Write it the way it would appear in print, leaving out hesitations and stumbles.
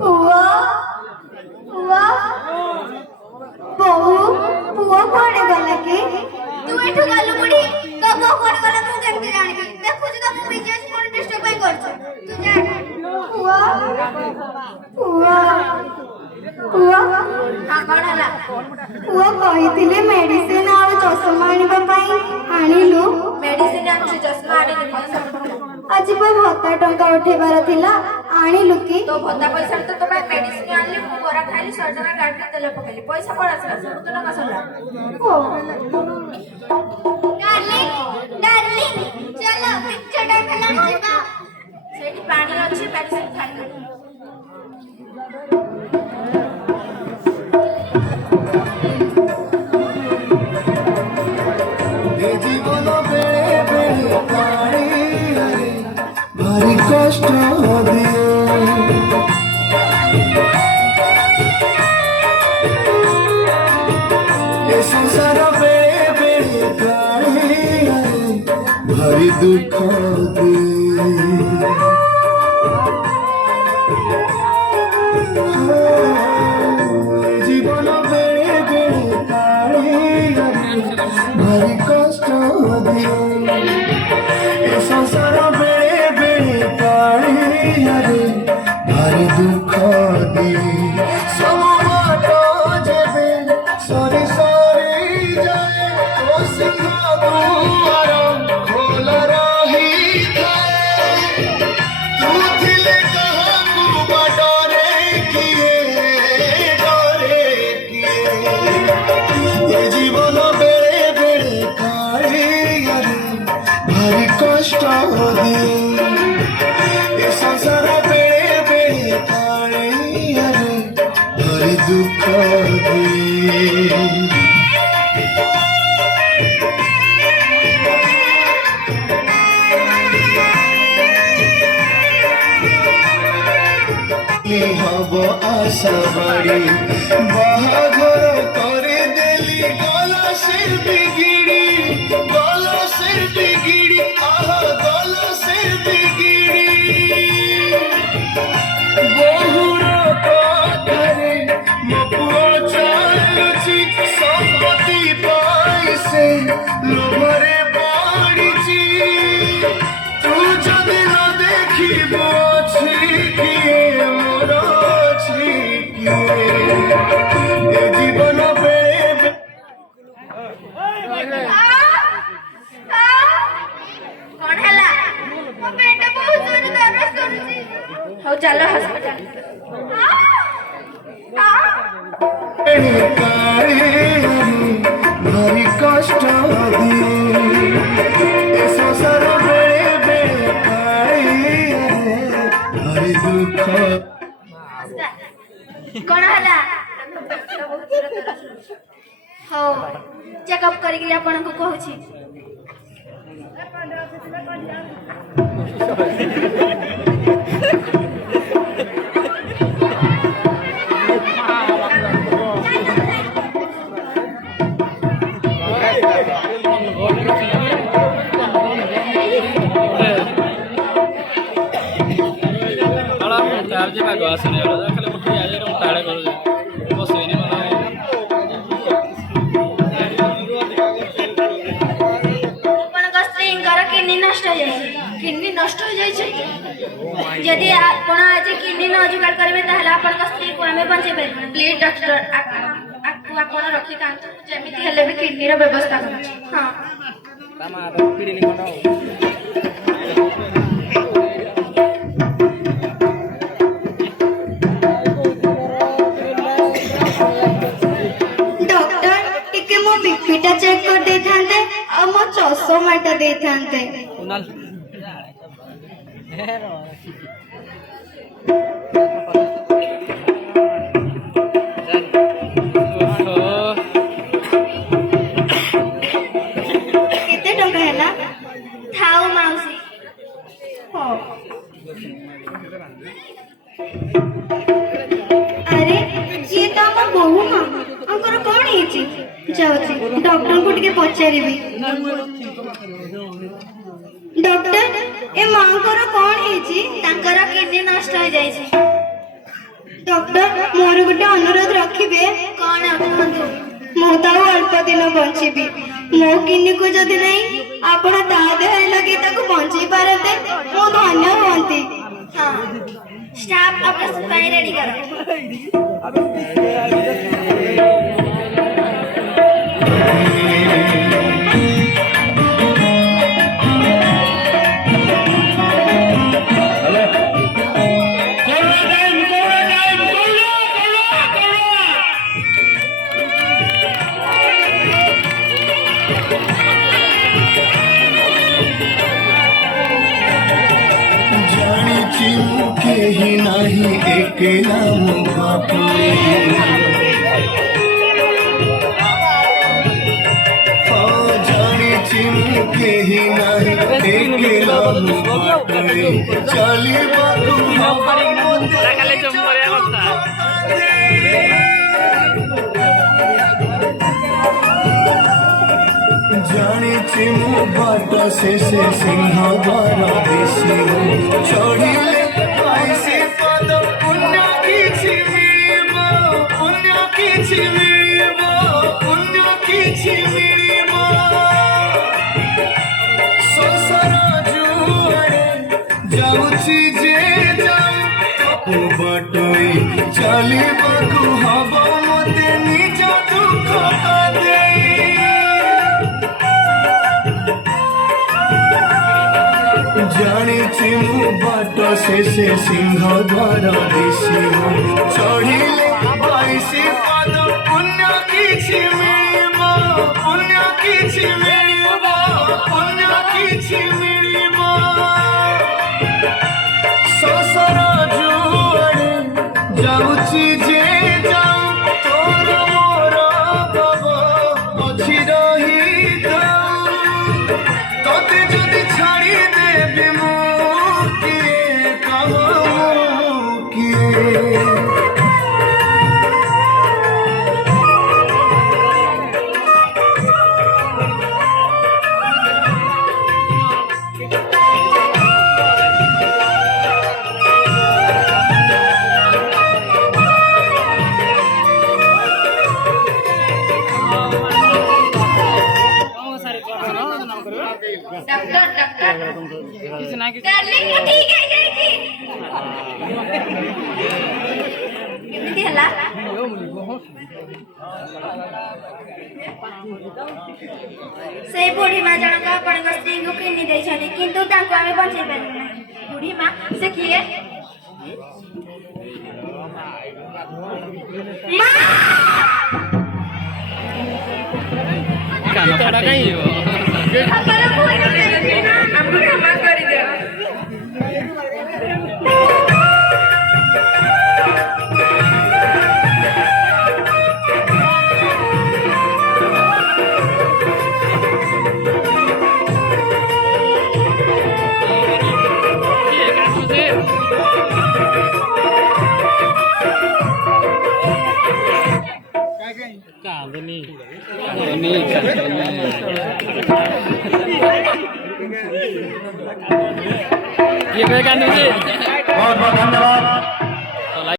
पुआ पुआ बहु पुआ कुआडे गला कि तू एठु गलु बुढ़ी तो बहु कुआडे गला तू केमती जानिबी देखु जे तू बिजनेस कोन डिस्टर्ब पई करछ तू जा पुआ पुआ पुआ कणला पुआ कहिथिले मेडिसिन आ चश्मा आनिबा पई आनिलु मेडिसिन आछि चश्मा आनिले पैसा आज भत्ता टंका उठेबार थिला आनिलु कि तो भत्ता पैसा तो तो मेडिसिन आनली मु बरा खाली 100 टका गाडी तेल पकेली पैसा पड़ा आसला सब तो टका सला ओ डार्लिंग डार्लिंग चलो पिक्चर देखला ଯିବା सेठी पानी अछि मेडिसिन खाइ भारी कष्ट दिए ये संसार भारी दुख दिए जीवन भारी कष्ट दिए ये संसार भारी दुख दिए सब बाट जेबे सरी सरी जाए ओ सिंह दुआर खोल रही थाए तू थिले कहाकू बाडरे किए ये जीवन बेड़े बेड़े काए भारी कष्ट दिए ये संसार दुख हब आशा बाड़ी बाहाघर करे देली गला से बिगिड़ी आहा गला से बिगिड़ी बहुर कथारे संपत्ति पाइसे लोभरे पड़िछि तू जदि न देखिबो किए मोर किए ए जीवन बेबे कोन हला मो पेट बहुत जोर दर्द करूछि हो चलो हॉस्पिटल भारी कष्ट दिए संसार भारी दुख कोन हला हो चेकअप करिकरी आपन को कहूछि आसने खाली मुठी आज ताड़े कर बसनी किडनी नष्ट हो जाए किडनी नष्ट हो जाए यदि आप आज किडनी न जुगाड़ करेंगे ताहले आपन स्त्री को हमें बंचे पारे प्लीज डॉक्टर आपको आपन रखी थांतु जेमिति हेले भी किडनी रो व्यवस्था कर हां तमा किडनी कोन बीपीटा चेक कर दे थांते और मो चश्माटा दे थांते केते टका हैला थाउ माउसी हो अरे ये तो हम बहु मां अंकर कोन हिची जाउची डॉक्टर को टिके पचारिबी डॉक्टर ए मांकर कौन हेची तांकर किडनी नष्ट हो जाइछि डॉक्टर मोर गुटे अनुरोध रखिबे कौन कहंतु मु ताऊ अल्प दिन बंचिबी मो किडनी को जदि नहीं आपण ता देह लगे ताको बंचई पारते मो धन्य होंती हां स्टाफ अपना सफाई रेडी करो केही नाही एकेला मुखापुरी जाणीची केही नाही एकेला मुखापुरी चालिबा तुम खाली चंबरिया কথা जाणीची मु बाट शेषे सिंह द्वार दिशी चढ़िले ऐसे पद पुण्य किछि मिलिबो पुण्य किछि मिलिबो पुण्य किछि मिलिबो संसार जुआरे जाउछि जे जाऊ बाटोई चलिबाकु हबो मते निज दुख दे जाणीची मु बाट शेषे सिंह द्वार दिशी चढ़िले बाईसी पद पुण्य किछि मिलिबो पुण्य किछि मिलिबो पुण्य किछि मिलिबो संसार जुआरे जाउछि जे जाऊ तोर मोर बाब अछि रही तोते जदि छाड़ी देबे मु किए कहू किए डॉक्टर डॉक्टर କିଛି ନା କିଛି डार्लिंग मु ठीक है जाइछि केमिति हला से बुढ़ी माँ जनक अपन स्त्री को किडनी देछनी किंतु ताको आमे बंचै पारु ना बुढ़ी माँ से किए କାନ ଫଟା କାଇଁ ହେବ हमर भूल गई हमको क्षमा कर दे କିଏ କାନ୍ଦୁଛି କାନ୍ଦୁନି କାନ୍ଦୁନି କିଏ କାନ୍ଦୁଛି बहुत बहुत धन्यवाद।